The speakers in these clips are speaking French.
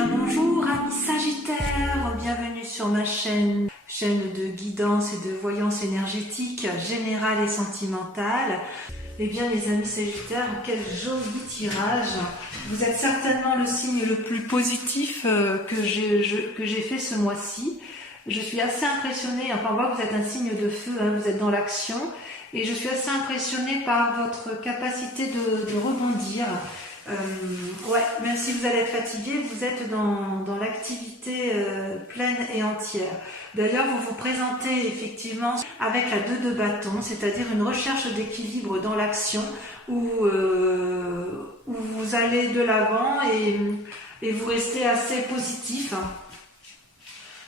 bien bonjour amis Sagittaires, bienvenue sur ma chaîne de guidance et de voyance énergétique générale et sentimentale. Eh bien les amis Sagittaires, quel joli tirage. Vous êtes certainement le signe le plus positif que j'ai fait ce mois-ci. Je suis assez impressionnée, enfin on voit que vous êtes un signe de feu, hein, vous êtes dans l'action. Et je suis assez impressionnée par votre capacité de rebondir. Ouais, même si vous allez être fatigué, vous êtes dans l'activité pleine et entière. D'ailleurs, vous vous présentez effectivement avec la 2 de bâton, c'est-à-dire une recherche d'équilibre dans l'action où vous allez de l'avant et vous restez assez positif, hein,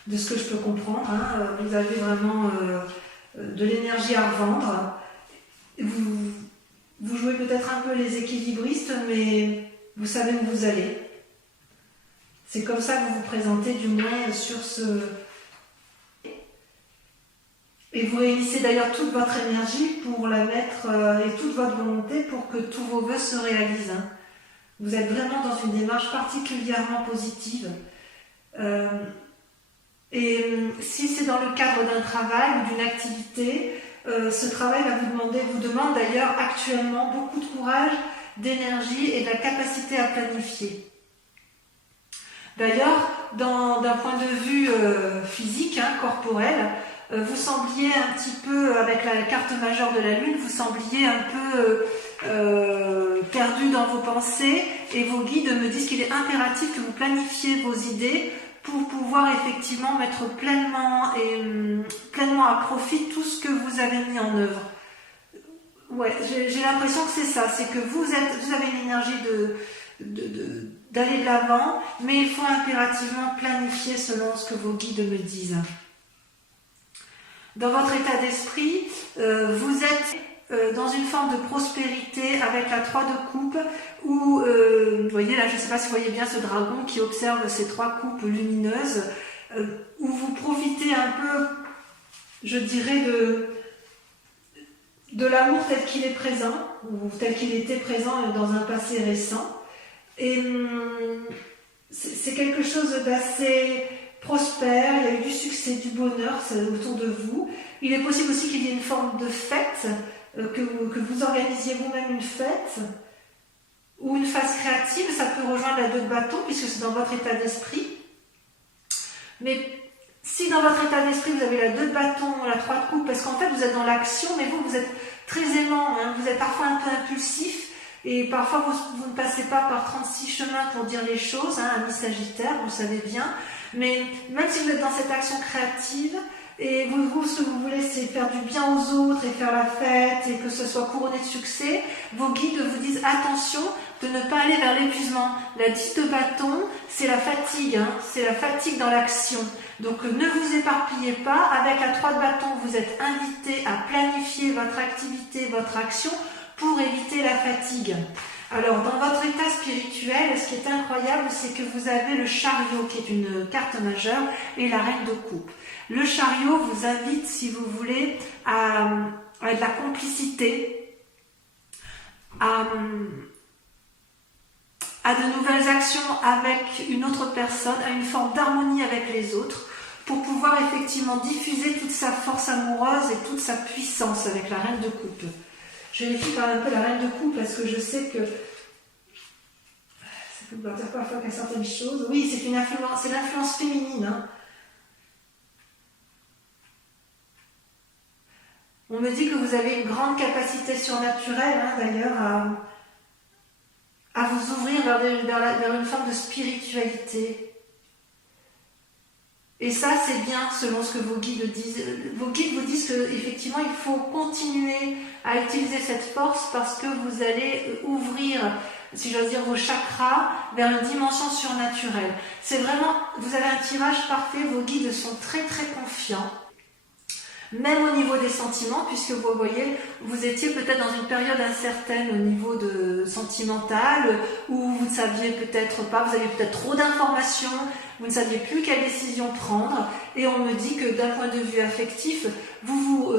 de ce que je peux comprendre. Hein. Vous avez vraiment de l'énergie à revendre. Vous jouez peut-être un peu les équilibristes, mais vous savez où vous allez. C'est comme ça que vous vous présentez, du moins sur ce... Et vous réunissez d'ailleurs toute votre énergie pour la mettre, et toute votre volonté pour que tous vos vœux se réalisent. Hein. Vous êtes vraiment dans une démarche particulièrement positive. Et si c'est dans le cadre d'un travail ou d'une activité, ce travail vous demande d'ailleurs actuellement beaucoup de courage, d'énergie et de la capacité à planifier. D'ailleurs, d'un point de vue physique, hein, corporel, vous sembliez un petit peu, avec la carte majeure de la Lune, vous sembliez un peu perdu dans vos pensées, et vos guides me disent qu'il est impératif que vous planifiez vos idées pour pouvoir effectivement mettre pleinement à profit tout ce que vous avez mis en œuvre. Ouais, j'ai l'impression que c'est ça, c'est que vous avez une énergie d'aller de l'avant, mais il faut impérativement planifier selon ce que vos guides me disent. Dans votre état d'esprit, vous êtes dans une forme de prospérité avec la 3 de coupe où, vous voyez là, je ne sais pas si vous voyez bien ce dragon qui observe ces 3 coupes lumineuses, où vous profitez un peu, je dirais, de l'amour tel qu'il est présent, ou tel qu'il était présent dans un passé récent. Et c'est quelque chose d'assez prospère, il y a eu du succès, du bonheur autour de vous. Il est possible aussi qu'il y ait une forme de fête, que vous organisiez vous-même une fête, ou une phase créative, ça peut rejoindre la 2 de bâton, puisque c'est dans votre état d'esprit. Mais si dans votre état d'esprit, vous avez la 2 de bâton, la 3 de coupe, parce qu'en fait, vous êtes dans l'action, mais vous êtes très aimant, hein, vous êtes parfois un peu impulsif, et parfois, vous ne passez pas par 36 chemins pour dire les choses, hein, amis Sagittaire, vous le savez bien. Mais même si vous êtes dans cette action créative, et ce que vous voulez, c'est faire du bien aux autres et faire la fête et que ce soit couronné de succès, vos guides vous disent attention de ne pas aller vers l'épuisement. La 10 de bâton, c'est la fatigue, hein, c'est la fatigue dans l'action. Donc ne vous éparpillez pas. Avec la 3 de bâton, vous êtes invité à planifier votre activité, votre action pour éviter la fatigue. Alors, dans votre état spirituel, ce qui est incroyable, c'est que vous avez le chariot, qui est une carte majeure, et la reine de coupe. Le chariot vous invite, si vous voulez, à de la complicité, à de nouvelles actions avec une autre personne, à une forme d'harmonie avec les autres, pour pouvoir effectivement diffuser toute sa force amoureuse et toute sa puissance avec la reine de coupe. Je vérifie quand même un peu la reine de coupe parce que je sais que ça peut vouloir dire parfois qu'il y a certaines choses. Oui, c'est l'influence féminine. Hein. On me dit que vous avez une grande capacité surnaturelle, hein, d'ailleurs, à vous ouvrir vers une forme de spiritualité. Et ça, c'est bien selon ce que vos guides disent. Vos guides vous disent qu'effectivement, il faut continuer à utiliser cette force parce que vous allez ouvrir, si j'ose dire, vos chakras vers une dimension surnaturelle. C'est vraiment, vous avez un tirage parfait, vos guides sont très très confiants. Même au niveau des sentiments, puisque vous voyez, vous étiez peut-être dans une période incertaine au niveau sentimental, où vous ne saviez peut-être pas, vous aviez peut-être trop d'informations, vous ne saviez plus quelle décision prendre, et on me dit que d'un point de vue affectif, vous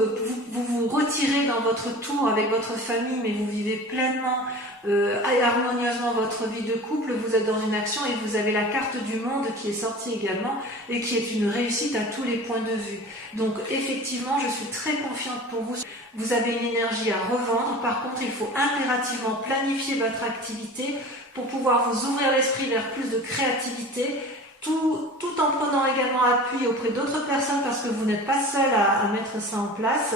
vous retirez dans votre tour avec votre famille, mais vous vivez pleinement harmonieusement votre vie de couple, vous êtes dans une action et vous avez la carte du monde qui est sortie également et qui est une réussite à tous les points de vue. Donc effectivement, je suis très confiante pour vous. Vous avez une énergie à revendre. Par contre, il faut impérativement planifier votre activité pour pouvoir vous ouvrir l'esprit vers plus de créativité, tout en prenant également appui auprès d'autres personnes parce que vous n'êtes pas seul à mettre ça en place,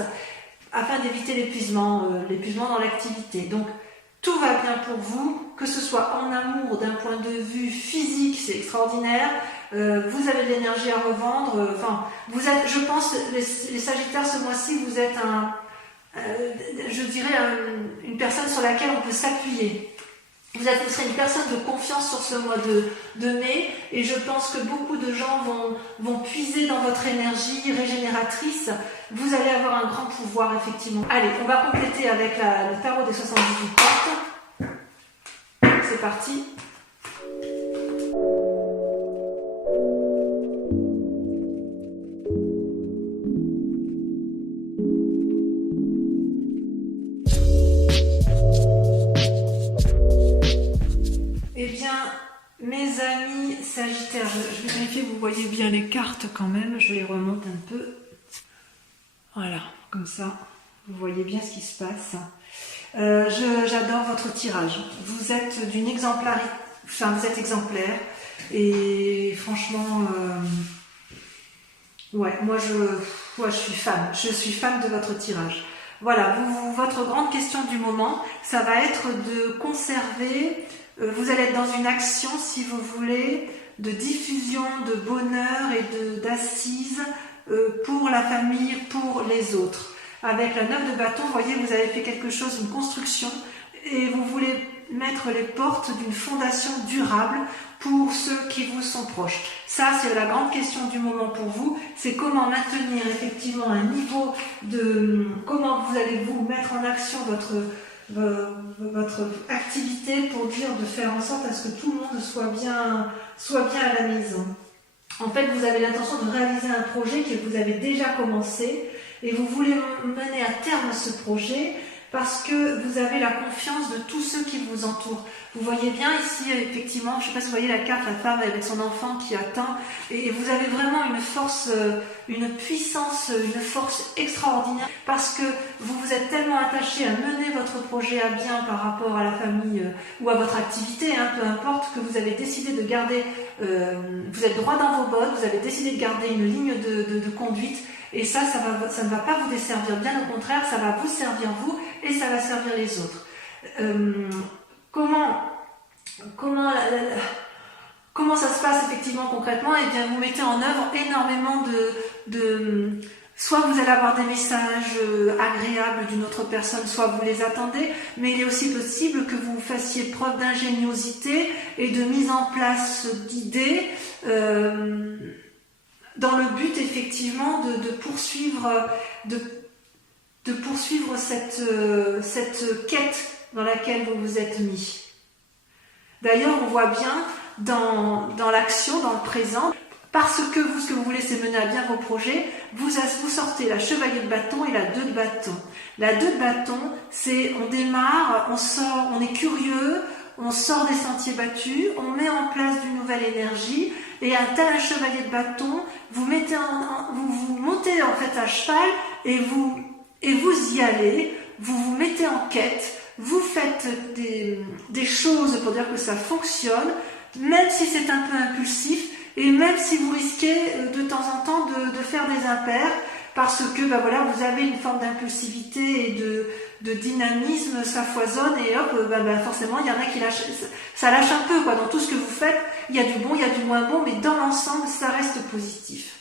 afin d'éviter l'épuisement dans l'activité. Donc, tout va bien pour vous, que ce soit en amour, d'un point de vue physique, c'est extraordinaire. Vous avez de l'énergie à revendre. Enfin, vous êtes, je pense, les Sagittaires, ce mois-ci, vous êtes je dirais, une personne sur laquelle on peut s'appuyer. Vous serez une personne de confiance sur ce mois de mai, et je pense que beaucoup de gens vont puiser dans votre énergie régénératrice. Vous allez avoir un grand pouvoir, effectivement. Allez, on va compléter avec le tarot des 78 cartes. C'est parti. Mes amis Sagittaires, je vais vérifier que vous voyez bien les cartes quand même, je les remonte un peu. Voilà, comme ça, vous voyez bien ce qui se passe. J'adore votre tirage. Vous êtes d'une exemplarité, enfin vous êtes exemplaire et franchement, ouais, moi je suis fan. Je suis fan de votre tirage. Voilà, votre grande question du moment, ça va être de conserver. Vous allez être dans une action, si vous voulez, de diffusion, de bonheur et d'assises pour la famille, pour les autres. Avec la 9 de bâton, vous voyez, vous avez fait quelque chose, une construction, et vous voulez mettre les portes d'une fondation durable pour ceux qui vous sont proches. Ça, c'est la grande question du moment pour vous, c'est comment maintenir effectivement un niveau comment vous allez vous mettre en action votre activité pour de faire en sorte à ce que tout le monde soit bien à la maison. En fait, vous avez l'intention de réaliser un projet que vous avez déjà commencé et vous voulez mener à terme ce projet parce que vous avez la confiance de tous ceux qui vous entourent. Vous voyez bien ici, effectivement, je ne sais pas si vous voyez la carte, la femme avec son enfant qui attend, et vous avez vraiment une force, une puissance, une force extraordinaire, parce que vous vous êtes tellement attaché à mener votre projet à bien par rapport à la famille ou à votre activité, hein, peu importe, que vous avez décidé de garder, vous êtes droit dans vos bottes, vous avez décidé de garder une ligne de conduite, et ça ne va pas vous desservir, bien au contraire, ça va vous servir vous, et ça va servir les autres. Comment ça se passe effectivement concrètement? Eh bien, vous mettez en œuvre énormément soit vous allez avoir des messages agréables d'une autre personne, soit vous les attendez, mais il est aussi possible que vous fassiez preuve d'ingéniosité et de mise en place d'idées dans le but effectivement de poursuivre cette quête dans laquelle vous vous êtes mis. D'ailleurs, on voit bien dans l'action, dans le présent, parce que ce que vous voulez, c'est mener à bien vos projets, vous sortez la chevalier de bâton et la 2 de bâton. La 2 de bâton, c'est on démarre, on sort, on est curieux, on sort des sentiers battus, on met en place d'une nouvelle énergie, et à tel chevalier de bâton, vous montez en fait à cheval et vous y allez, vous vous mettez en quête, vous faites des choses pour dire que ça fonctionne, même si c'est un peu impulsif, et même si vous risquez de temps en temps de faire des impairs, parce que voilà, vous avez une forme d'impulsivité et de dynamisme, ça foisonne, et hop, forcément, il y en a qui lâchent, ça lâche un peu, quoi. Dans tout ce que vous faites, il y a du bon, il y a du moins bon, mais dans l'ensemble, ça reste positif.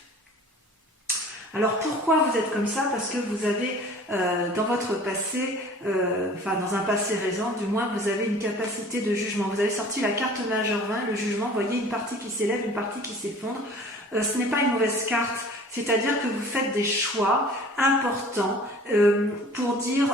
Alors pourquoi vous êtes comme ça? Parce que vous avez dans votre passé, dans un passé récent, du moins, vous avez une capacité de jugement. Vous avez sorti la carte majeure 20, le jugement, vous voyez une partie qui s'élève, une partie qui s'effondre. Ce n'est pas une mauvaise carte, c'est-à-dire que vous faites des choix importants pour dire,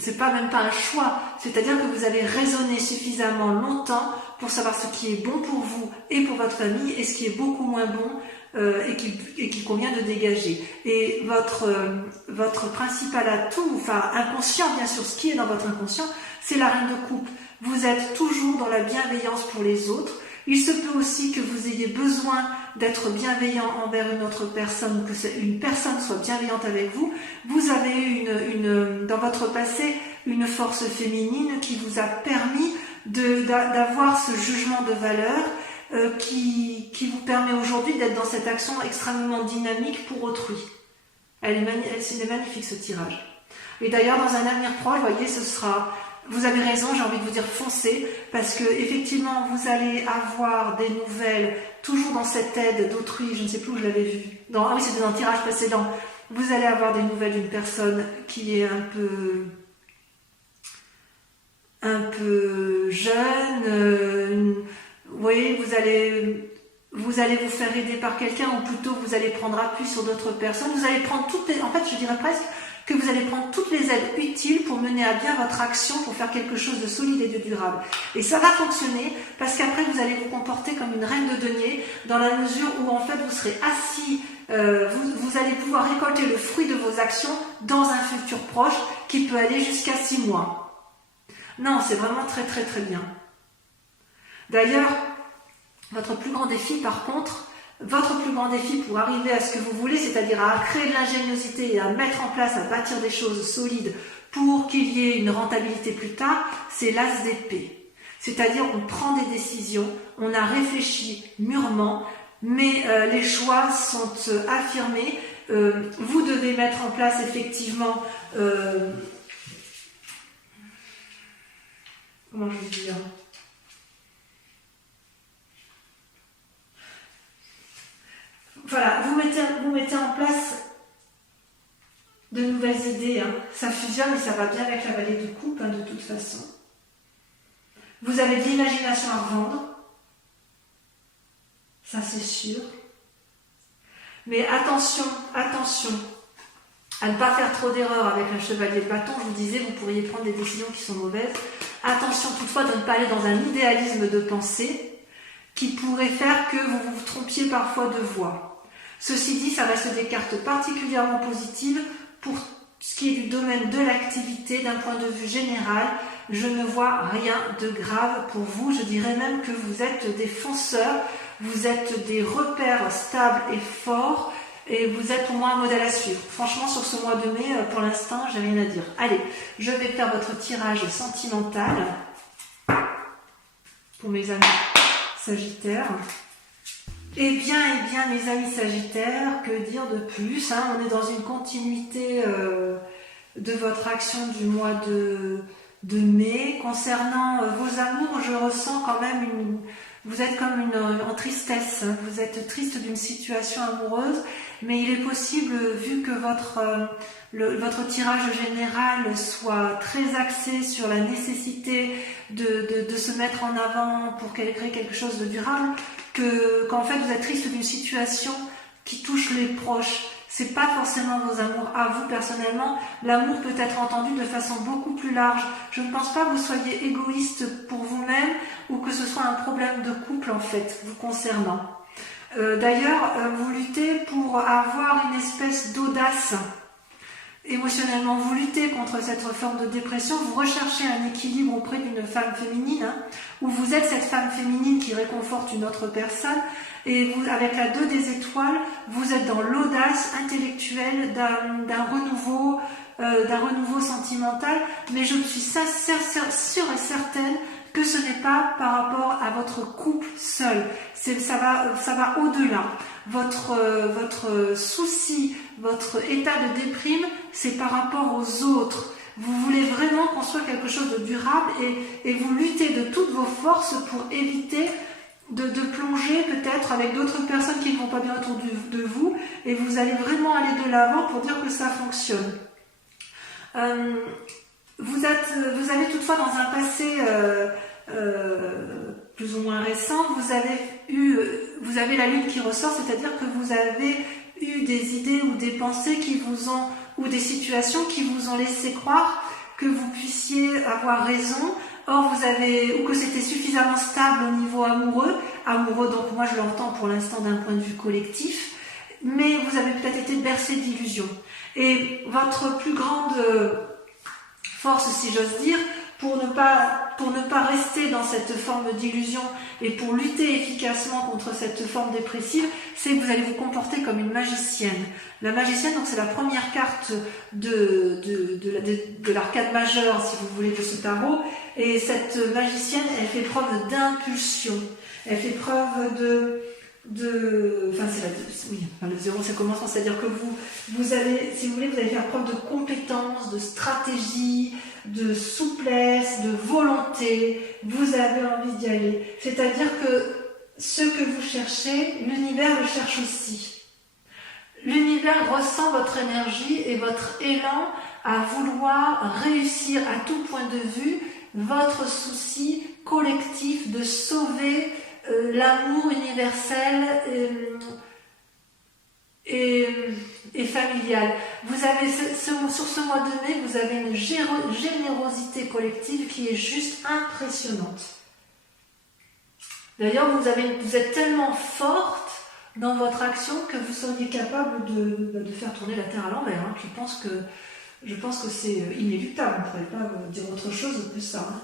c'est pas même pas un choix, c'est-à-dire que vous allez raisonner suffisamment longtemps pour savoir ce qui est bon pour vous et pour votre famille et ce qui est beaucoup moins bon et qu'il convient de dégager. Et votre principal atout, enfin inconscient bien sûr, ce qui est dans votre inconscient, c'est la reine de coupe. Vous êtes toujours dans la bienveillance pour les autres. Il se peut aussi que vous ayez besoin d'être bienveillant envers une autre personne, que une personne soit bienveillante avec vous. Vous avez eu dans votre passé une force féminine qui vous a permis d'avoir ce jugement de valeur qui vous permet aujourd'hui d'être dans cette action extrêmement dynamique pour autrui. C'est magnifique ce tirage. Et d'ailleurs, dans un avenir proche, vous voyez, vous avez raison, j'ai envie de vous dire foncez, parce que effectivement, vous allez avoir des nouvelles, toujours dans cette aide d'autrui, je ne sais plus où je l'avais vu. Ah oui, c'était dans le tirage précédent. Vous allez avoir des nouvelles d'une personne qui est un peu jeune, vous voyez, vous allez vous faire aider par quelqu'un, ou plutôt vous allez prendre appui sur d'autres personnes, vous allez prendre en fait je dirais presque que vous allez prendre toutes les aides utiles pour mener à bien votre action, pour faire quelque chose de solide et de durable. Et ça va fonctionner, parce qu'après vous allez vous comporter comme une reine de denier, dans la mesure où en fait vous serez assis, vous allez pouvoir récolter le fruit de vos actions dans un futur proche, qui peut aller jusqu'à 6 mois. Non, c'est vraiment très très très bien. D'ailleurs, votre plus grand défi par contre, pour arriver à ce que vous voulez, c'est-à-dire à créer de l'ingéniosité et à mettre en place, à bâtir des choses solides pour qu'il y ait une rentabilité plus tard, c'est l'as d'épée. C'est-à-dire on prend des décisions, on a réfléchi mûrement, mais les choix sont affirmés. Vous devez mettre en place effectivement... comment je vais dire ? Voilà, vous mettez en place de nouvelles idées. Ça fusionne et ça va bien avec la vallée de coupe, de toute façon. Vous avez de l'imagination à revendre. Ça, c'est sûr. Mais attention à ne pas faire trop d'erreurs avec un chevalier de bâton. Je vous disais, vous pourriez prendre des décisions qui sont mauvaises. Attention toutefois de ne pas aller dans un idéalisme de pensée qui pourrait faire que vous vous trompiez parfois de voie. Ceci dit, ça reste des cartes particulièrement positives pour ce qui est du domaine de l'activité. D'un point de vue général, je ne vois rien de grave pour vous. Je dirais même que vous êtes des fonceurs, vous êtes des repères stables et forts, et vous êtes pour moi un modèle à suivre. Franchement, sur ce mois de mai, pour l'instant, j'ai rien à dire. Allez, je vais faire votre tirage sentimental pour mes amis Sagittaires. Eh bien, mes amis Sagittaires, que dire de plus, on est dans une continuité de votre action du mois de mai. Concernant vos amours, je ressens quand même vous êtes comme en tristesse. Vous êtes triste d'une situation amoureuse, mais il est possible, vu que votre tirage général soit très axé sur la nécessité de se mettre en avant pour créer quelque chose de durable, qu'en fait vous êtes triste d'une situation qui touche les proches. C'est pas forcément vos amours à vous personnellement. L'amour peut être entendu de façon beaucoup plus large. Je ne pense pas que vous soyez égoïste pour vous-même ou que ce soit un problème de couple en fait, vous concernant. D'ailleurs, vous luttez pour avoir une espèce d'audace émotionnellement. Vous luttez contre cette forme de dépression. Vous recherchez un équilibre auprès d'une femme féminine, où vous êtes cette femme féminine qui réconforte une autre personne. Et vous, avec la 2 des étoiles, vous êtes dans l'audace intellectuelle d'un renouveau sentimental. Mais je suis sûre et certaine que ce n'est pas par rapport à votre couple seul. Ça va au-delà. Votre souci, votre état de déprime, c'est par rapport aux autres. Vous voulez vraiment construire quelque chose de durable et vous luttez de toutes vos forces pour éviter de plonger peut-être avec d'autres personnes qui ne vont pas bien autour de vous, et vous allez vraiment aller de l'avant pour dire que ça fonctionne. Vous avez toutefois dans un passé plus ou moins récent, vous avez la lune qui ressort, c'est-à-dire que vous avez eu des idées ou des pensées ou des situations qui vous ont laissé croire que vous puissiez avoir raison or ou que c'était suffisamment stable au niveau amoureux, donc moi je l'entends pour l'instant d'un point de vue collectif, mais vous avez peut-être été bercé d'illusions. Et votre plus grande force, si j'ose dire, pour ne pas rester dans cette forme d'illusion et pour lutter efficacement contre cette forme dépressive, c'est que vous allez vous comporter comme une magicienne. La magicienne, donc c'est la première carte de l'arcade majeure, si vous voulez, de ce tarot. Et cette magicienne, elle fait preuve d'impulsion. Elle fait preuve le zéro, ça commence, c'est-à-dire que vous allez, si vous voulez, vous allez faire preuve de compétence, de stratégie, de souplesse, de volonté. Vous avez envie d'y aller. C'est-à-dire que ce que vous cherchez, l'univers le cherche aussi. L'univers ressent votre énergie et votre élan à vouloir réussir à tout point de vue votre souci collectif de sauver l'amour universel et familial. Vous avez sur ce mois de mai, vous avez une générosité collective qui est juste impressionnante. D'ailleurs, vous êtes tellement forte dans votre action que vous seriez capable de faire tourner la Terre à l'envers. Hein. Je pense que c'est inéluctable. On ne pourrait pas dire autre chose que ça. Hein.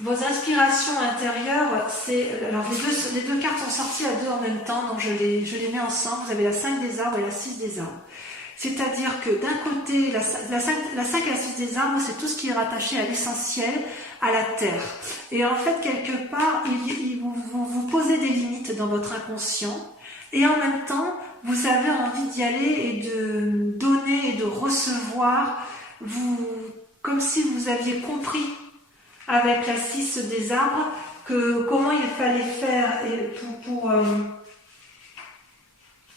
Vos inspirations intérieures, alors les deux cartes sont sorties à deux en même temps, donc je les mets ensemble. Vous avez la 5 des arbres et la 6 des arbres. C'est-à-dire que d'un côté, la 5 et la 6 des arbres, c'est tout ce qui est rattaché à l'essentiel, à la terre. Et en fait, quelque part, vous posez des limites dans votre inconscient, et en même temps, vous avez envie d'y aller et de donner et de recevoir, comme si vous aviez compris avec la 6 des arbres comment il fallait faire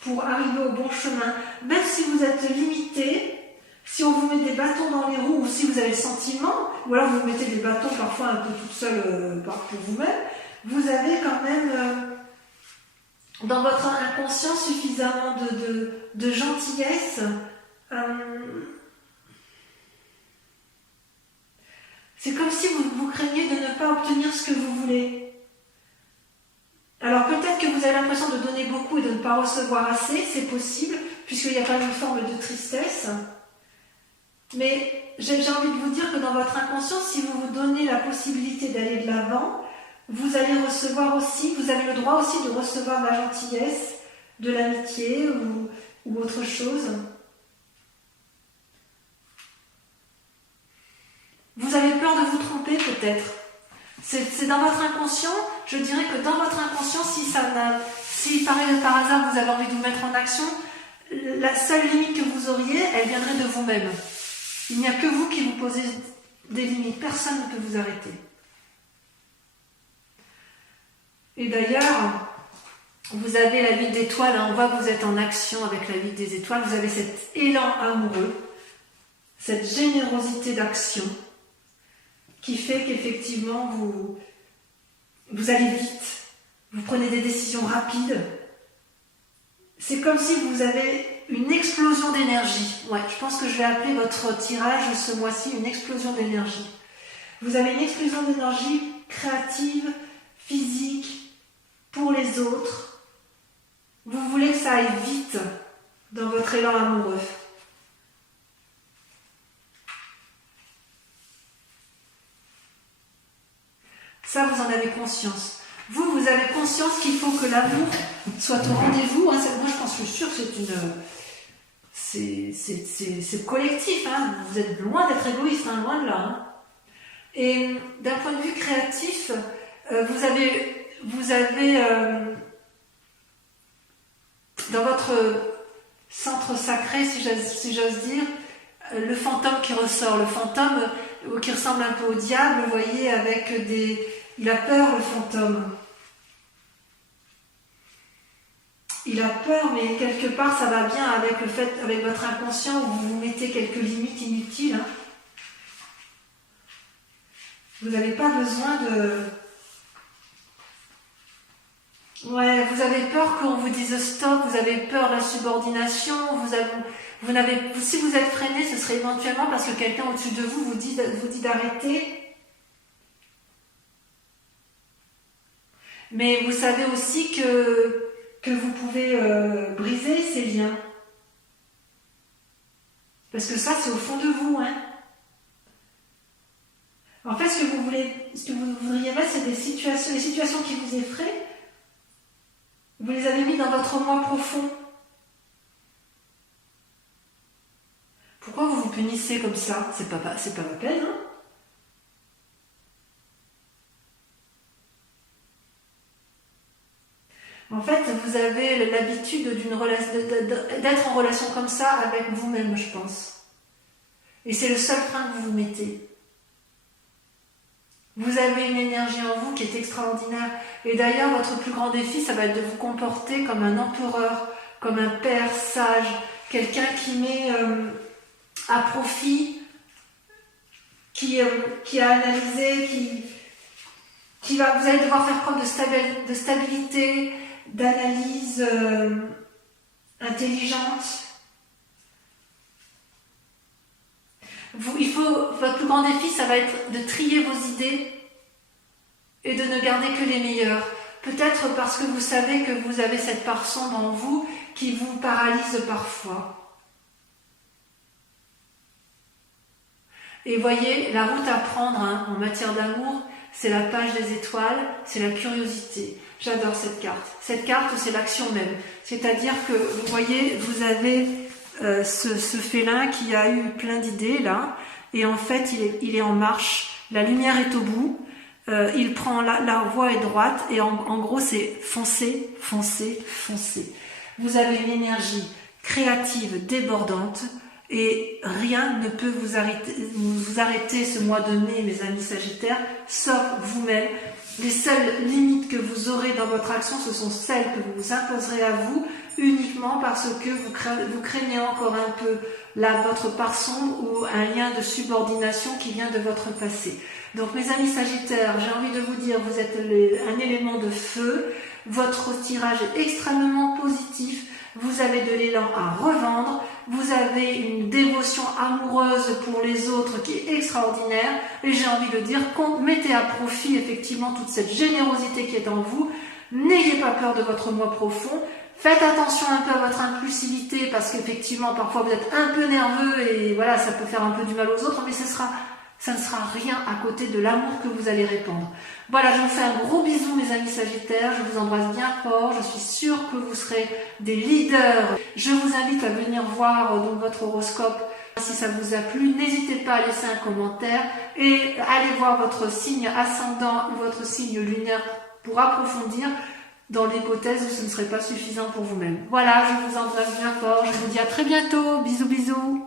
pour arriver au bon chemin. Même si vous êtes limité, si on vous met des bâtons dans les roues, ou si vous avez le sentiment, ou alors vous mettez des bâtons parfois un peu toute seule pour vous-même, vous avez quand même dans votre inconscient suffisamment de gentillesse. C'est comme si vous craigniez de ne pas obtenir ce que vous voulez. Alors peut-être que vous avez l'impression de donner beaucoup et de ne pas recevoir assez, c'est possible, puisqu'il y a quand même une forme de tristesse. Mais j'ai envie de vous dire que dans votre inconscient, si vous vous donnez la possibilité d'aller de l'avant, vous allez recevoir aussi, vous avez le droit aussi de recevoir de la gentillesse, de l'amitié ou autre chose. Vous avez peur de vous tromper peut-être. C'est dans votre inconscient, je dirais que dans votre inconscient, si par hasard vous avez envie de vous mettre en action, la seule limite que vous auriez, elle viendrait de vous-même. Il n'y a que vous qui vous posez des limites, personne ne peut vous arrêter. Et d'ailleurs, vous avez la 8 d'étoiles, on voit que vous êtes en action avec la 8 des étoiles, vous avez cet élan amoureux, cette générosité d'action, qui fait qu'effectivement vous allez vite, vous prenez des décisions rapides. C'est comme si vous avez une explosion d'énergie. Ouais, je pense que je vais appeler votre tirage ce mois-ci une explosion d'énergie. Vous avez une explosion d'énergie créative, physique, pour les autres. Vous voulez que ça aille vite dans votre élan amoureux. Ça, vous en avez conscience. Vous avez conscience qu'il faut que l'amour soit au rendez-vous. Hein. Moi, je suis sûre que c'est collectif. Hein. Vous êtes loin d'être égoïste, hein, loin de là. Hein. Et d'un point de vue créatif, vous avez dans votre centre sacré, si j'ose dire, le fantôme qui ressort. Le fantôme qui ressemble un peu au diable, vous voyez, avec il a peur, le fantôme. Il a peur, mais quelque part, ça va bien avec avec votre inconscient, où vous vous mettez quelques limites inutiles. Hein. Vous n'avez pas besoin de... Ouais, vous avez peur qu'on vous dise stop, vous avez peur de la subordination, Si vous êtes freiné, ce serait éventuellement parce que quelqu'un au-dessus de vous vous dit d'arrêter. Mais vous savez aussi que vous pouvez briser ces liens. Parce que ça, c'est au fond de vous, hein. En fait, ce que vous voudriez mettre, c'est les situations qui vous effraient. Vous les avez mis dans votre moi profond. Pourquoi vous vous punissez comme ça? C'est pas la peine, hein. En fait, vous avez l'habitude d'être en relation comme ça avec vous-même, je pense. Et c'est le seul frein que vous vous mettez. Vous avez une énergie en vous qui est extraordinaire. Et d'ailleurs, votre plus grand défi, ça va être de vous comporter comme un empereur, comme un père sage, quelqu'un qui met à profit, qui a analysé, vous allez devoir faire preuve de stabilité, d'analyse intelligente. Votre plus grand défi, ça va être de trier vos idées et de ne garder que les meilleures. Peut-être parce que vous savez que vous avez cette part sombre en vous qui vous paralyse parfois. Et voyez, la route à prendre en matière d'amour, c'est la page des étoiles, c'est la curiosité. J'adore cette carte. Cette carte, c'est l'action même. C'est-à-dire que, vous voyez, vous avez ce félin qui a eu plein d'idées, là, et en fait, il est en marche. La lumière est au bout. Il prend la voie est droite, et en gros, c'est foncer, foncer, foncer. Vous avez une énergie créative, débordante, et rien ne peut vous arrêter ce mois de mai, mes amis Sagittaires, sauf vous-même. Les seules limites que vous aurez dans votre action, ce sont celles que vous vous imposerez à vous, uniquement parce que vous craignez encore un peu votre part sombre ou un lien de subordination qui vient de votre passé. Donc mes amis Sagittaires, j'ai envie de vous dire, vous êtes un élément de feu, votre tirage est extrêmement positif, vous avez de l'élan à revendre, vous avez une dévotion amoureuse pour les autres qui est extraordinaire, et j'ai envie de dire, mettez à profit effectivement toute cette générosité qui est en vous, n'ayez pas peur de votre moi profond, faites attention un peu à votre impulsivité, parce qu'effectivement parfois vous êtes un peu nerveux, et voilà, ça peut faire un peu du mal aux autres, mais ça ne sera rien à côté de l'amour que vous allez répandre. Voilà, je vous fais un gros bisou mes amis Sagittaires, je vous embrasse bien fort, je suis sûre que vous serez des leaders. Je vous invite à venir voir donc votre horoscope. Si ça vous a plu, n'hésitez pas à laisser un commentaire et allez voir votre signe ascendant ou votre signe lunaire pour approfondir dans l'hypothèse où ce ne serait pas suffisant pour vous-même. Voilà, je vous embrasse bien fort, je vous dis à très bientôt, bisous bisous.